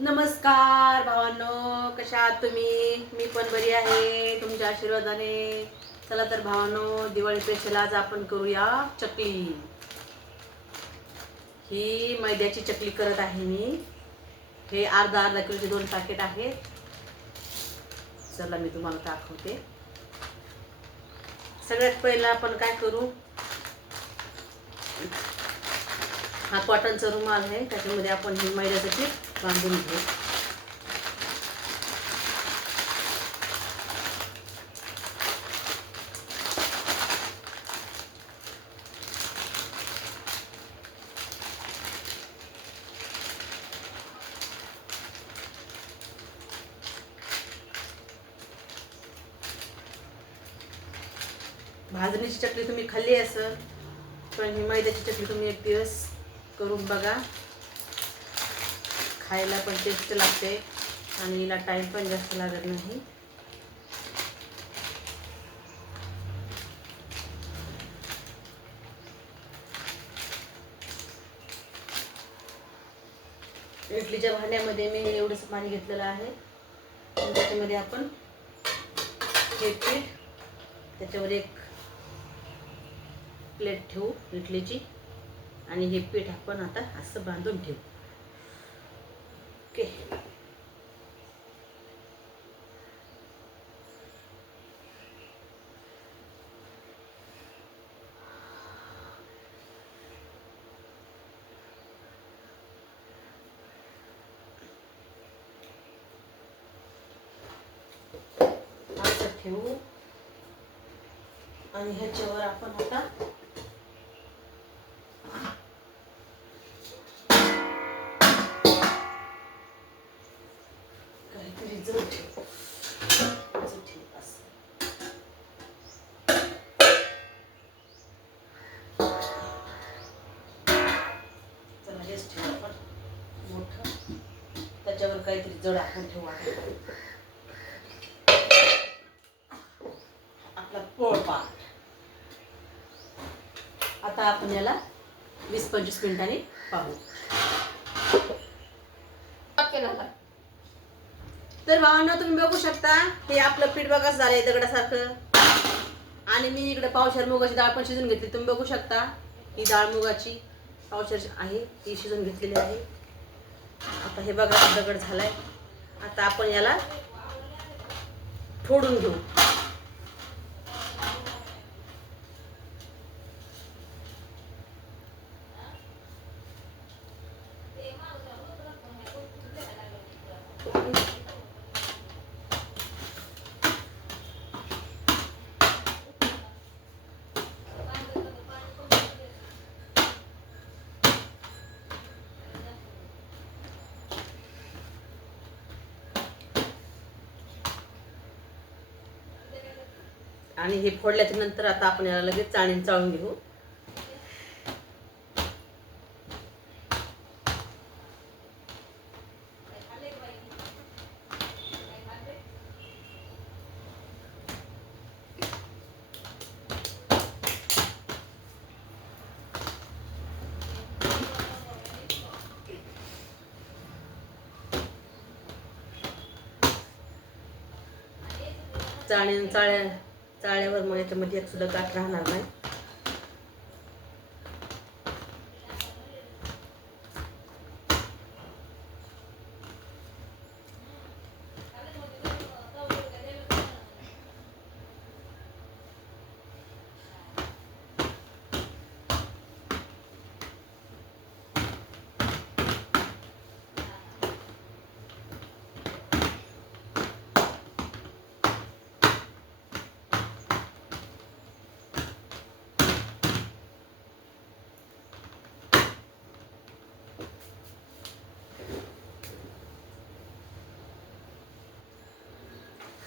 नमस्कार भावांनो कशा आहात तुम्ही? मी पण बरी आहे तुमच्या आशीर्वादाने. चला तर भावांनो दिवाळी स्पेशल आज आपण करूया चकली. ही मैद्याची चकली करत आहे मी. हे अर्धा अर्धा किलोचे दोन पॅकेट आहेत. चला मी तुम्हाला दाखवते. सगळ्यात पहिलं आपण काय करू? हा कॉटनचा रुमाल आहे. त्याच्यामध्ये आपण हे मैद्याचं पीठ बांधून घेऊ. भाजणीची चकली तुम्ही खाल्ली असेल पण ही मैद्याची चकली तुम्ही एक दिवस करून बघा. खायला पण टेस्ट लागते आणि हिला टाईम पण जास्त लागत नाही. इडलीच्या भांड्यामध्ये मी एवढंच पाणी घेतलेलं आहे. त्याच्यामध्ये आपण हे पीठ त्याच्यावर एक प्लेट ठेवू इडलीची. आणि हे पीठ आपण आता असं बांधून ठेवू. ओके. असं ठेवू. आणि ह्याच्यावर आपण आता त्याच्यावर काहीतरी जड आपण ठेवू आपला पोळपाट आता आपण याला वीस पंचवीस मिनिटांनी पाहू तर भावांना तुम्ही बघू शकता हे आपलं पीठ बघा झालंय दगडासारखं. आणि मी इकडे पावशर मुगाची डाळ पण शिजून घेतली. तुम्ही बघू शकता ही डाळ मुगाची पावशर आहे ती शिजून घेतलेली आहे. आता हे बघा दगड झालाय. आता आपण याला फोडून घेऊ. आणि हे फोडल्याच्या नंतर आता आपण याला लगेच चाळणी चाळून घेऊ. चाळणी चाळ्या चाळ्यावर मग याच्यामध्ये एक सुद्धा गाठ राहणार नाही.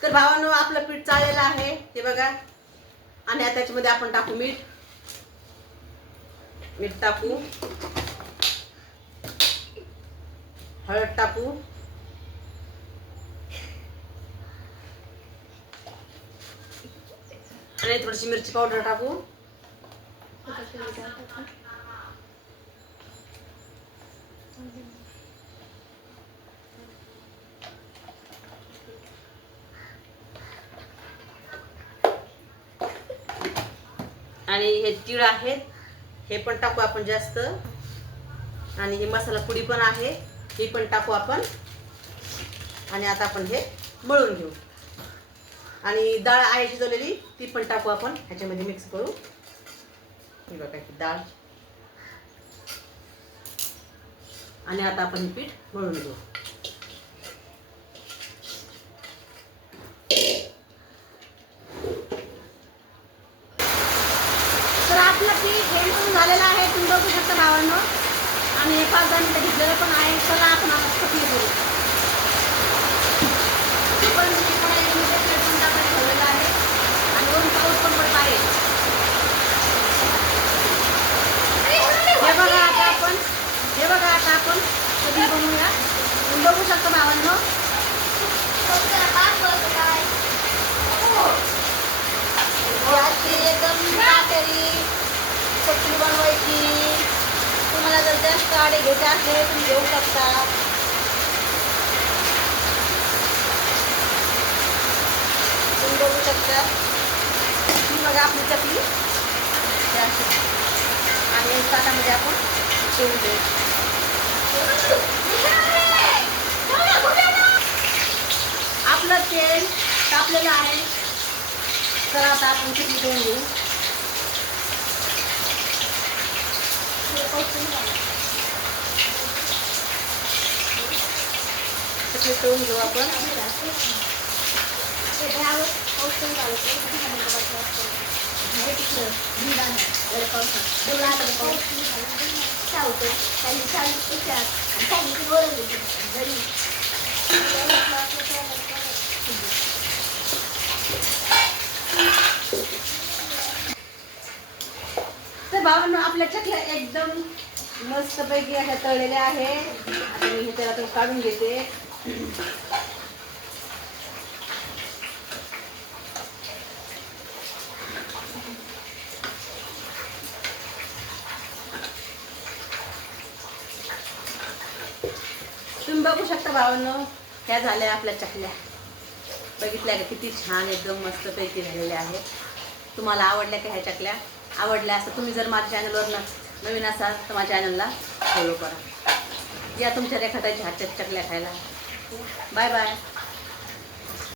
तर भावानो आपलं पीठ चाळलेलं आहे. ते बघा. आणि आता त्याच्यामध्ये आपण टाकू मीठ. मीठ टाकू. हळद टाकू. आणि थोडीशी मिरची पावडर टाकू. आणि हे तीळ आहेत. हे पण टाकू आपण जास्त. आणि ही मसाला पुडी पण आहे. ही पण टाकू आपण. आणि आता आपण हे मळून घेऊ. आणि डाळ आहे शिजवलेली ती पण टाकू आपण. ह्याच्यामध्ये मिक्स करू. हे बघा की डाळ. आणि आता आपण हे पीठ मळून घेऊ तर आपलं पीठ हे पण झालेला आहे. तुम्ही बघू शकता भावांनो. आणि हे पाच दहा मिनिटं घेतलेलं पण आहे. चला आपण आता चटणी करू जास्त आडे घ्यायचे असले तुम्ही घेऊ शकता तुम्ही बघू शकता ही बघा आपली अशी. आणि ताटामध्ये आपण ठेवून देऊ आपलं तेल तापलेलं आहे तर आता आपण किती ठेवून घेऊ किती ठेवून घेऊ आपण तर आपल्या चकल्या एकदम मस्तपैकी अशा तळलेल्या आहे आता मी हे त्याला काढून घेते. तुम्ही बघू शकता भावांनो ह्या झाल्या आपल्या चकल्या. बघितल्या का? किती छान एकदम मस्तपैकी झालेल्या आहेत. तुम्हाला आवडल्या का ह्या चकल्या? आवडल्या असं तुम्ही जर माझ्या चॅनलवर नवीन असाल तर माझ्या चॅनलला फॉलो करा. या तुमच्या रेखाताच्या हातच्या चकल्या खायला. Bye bye